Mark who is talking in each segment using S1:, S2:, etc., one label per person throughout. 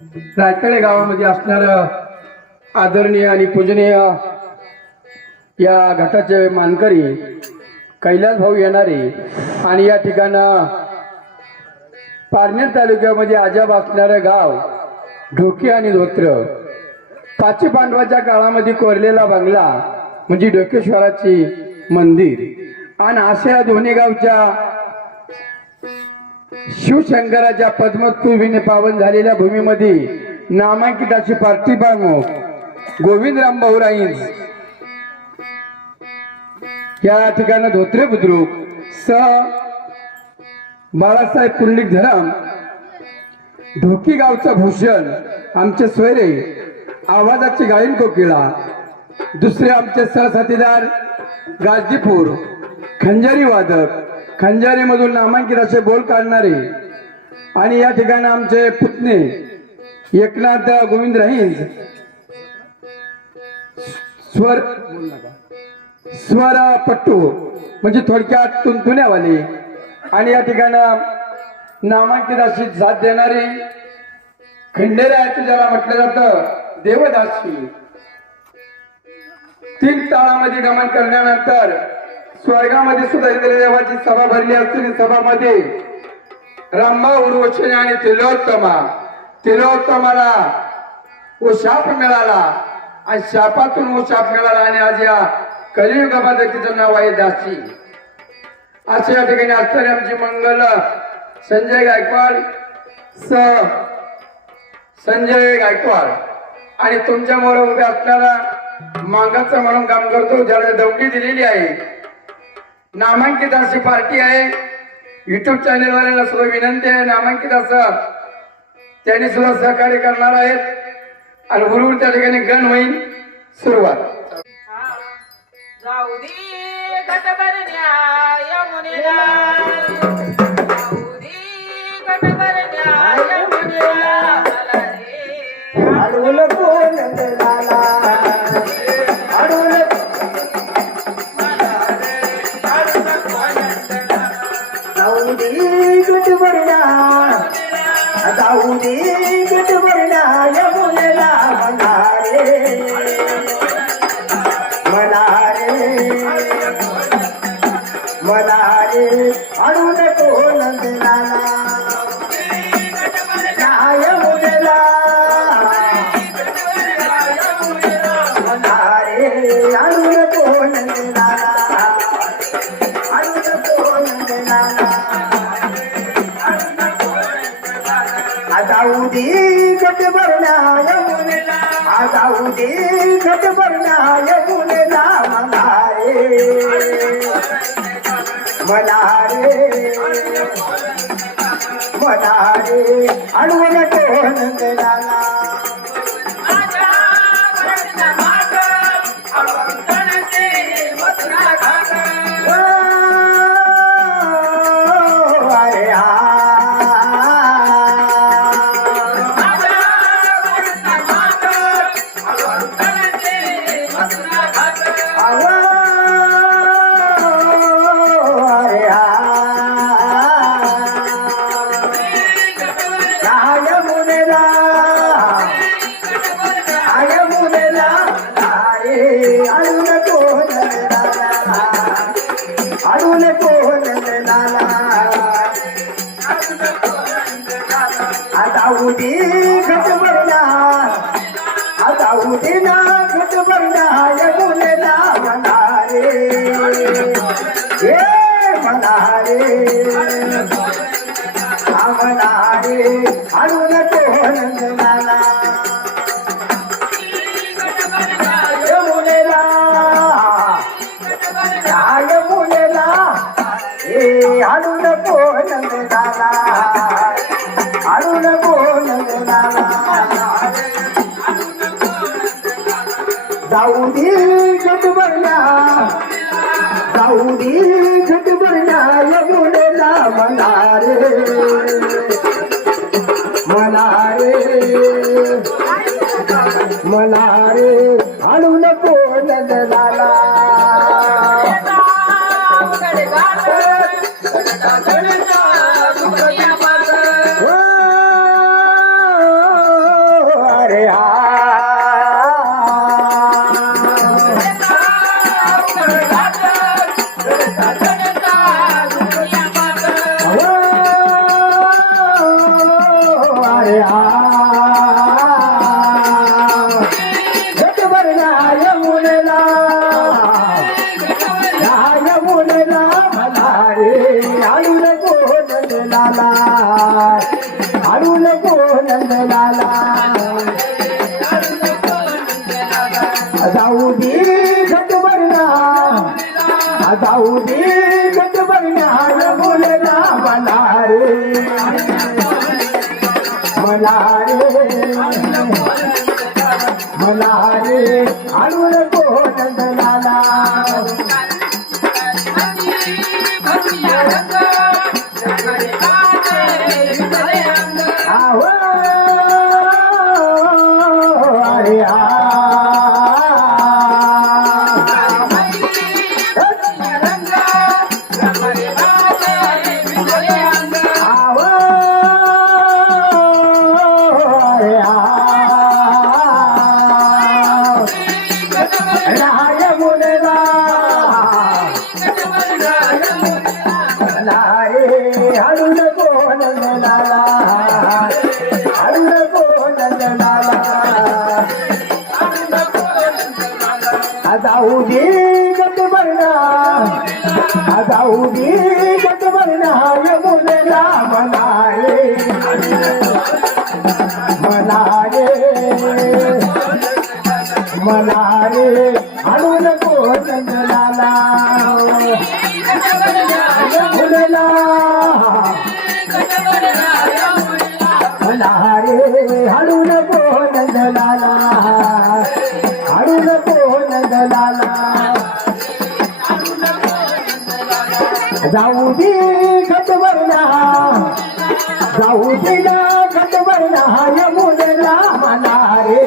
S1: रायतळे गावामध्ये असणार आदरणीय आणि पूजनीय या घाटाचे मानकरी कैलास भाऊ येणारे आणि या ठिकाणं पारनेर तालुक्यामध्ये अजाब असणारं गाव ढोके आणि धोत्र. पाचवी पांडवाच्या काळामध्ये कोरलेला बंगला म्हणजे डोकेश्वराची मंदिर. आणि अशा या दोन्ही गावच्या शिवशंकराच्या पद्मस्तुभीने पावन झालेल्या भूमीमध्ये नामांकित अशी पार्टी प्रमुख गोविंदराम भाऊराईंज या ठिकाणी धोत्रे बुद्रुक स. बाळासाहेब पुंडलिक धरम ढोकी गावचा भूषण आमचे स्वैरे आवाजाचे गायन कोकिळा दुसरे आमचे सहसाथीदार गाजीपूर खंजारी वादक खंजारीमधून नामांकित असे बोल काढणारे आणि या ठिकाणी आमचे पुतणे एकनाथ गोविंद राहींज स्वर स्वर पट्टू म्हणजे थोडक्यात तुंतुण्यावाले आणि या ठिकाणी नामांकित अशी साथ देणारी खंडेरे ज्याला म्हटलं जातं देवदासी. तीन ताळामध्ये गमन करण्यानंतर स्वर्गामध्ये सुद्धा इंद्रदेवाची सभा भरली असलेली सभामध्ये रामबा उर्वशने आणि तिलोत्तमा. तिलोत्तमाला व शाप मिळाला आणि शापातून व शाप मिळाला आणि आज या कलियुगामध्ये तिचं नाव आहे दासी. असे या ठिकाणी असणारे आमचे मंगल संजय गायकवाड स संजय गायकवाड आणि तुमच्यामुळे उभे असणारा मांगाचा म्हणून काम करतो. ज्याला दौडी दिलेली आहे. नामांकित अशी पार्टी आहे. युट्यूब चॅनेल वाल्यांना सुद्धा विनंती आहे. नामांकित असं त्यांनी सुद्धा सहकार्य करणार आहेत. आणि बरोबर त्या ठिकाणी गण होईल सुरुवात.
S2: जाऊ दे गटभरण्या यमुनेला. जाऊ
S3: जाऊ दे गटभरणा यमुनेला म्हणा रे म्हणा रे म्हणा रे आता उदी गट भरणा यमुनेला आता उदी गट भरणा यमुनेला मला रे मला रे मला रे अडवण आता उदी घट भरला आता उदी ना घट भरला यमुनेला म्हणा रे हे म्हणा रे म्हणा रे अडून कोण नाला जाऊ दे गट भरला जाऊ दे घट भरला यमुनेला म्हणा रे म्हणा रे म्हणा रे आणू नको नंदलाला हो नंदलाला आळू नको हो नंदलाला. जाऊ दे घटभरला जाऊ दे मला रे मला रे राय मुलेला लारे हळू नको नंदलाला हळू नको नंदलाला मला रे मला रे मला रे हळू नको नंदलाला यमुनेला मला रे हळू नको नंदलाला हळू नको नंदलाला जाऊ दे खत भरला जाऊ दे ना खत भरला मला रे.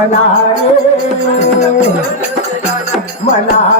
S3: मना रे मना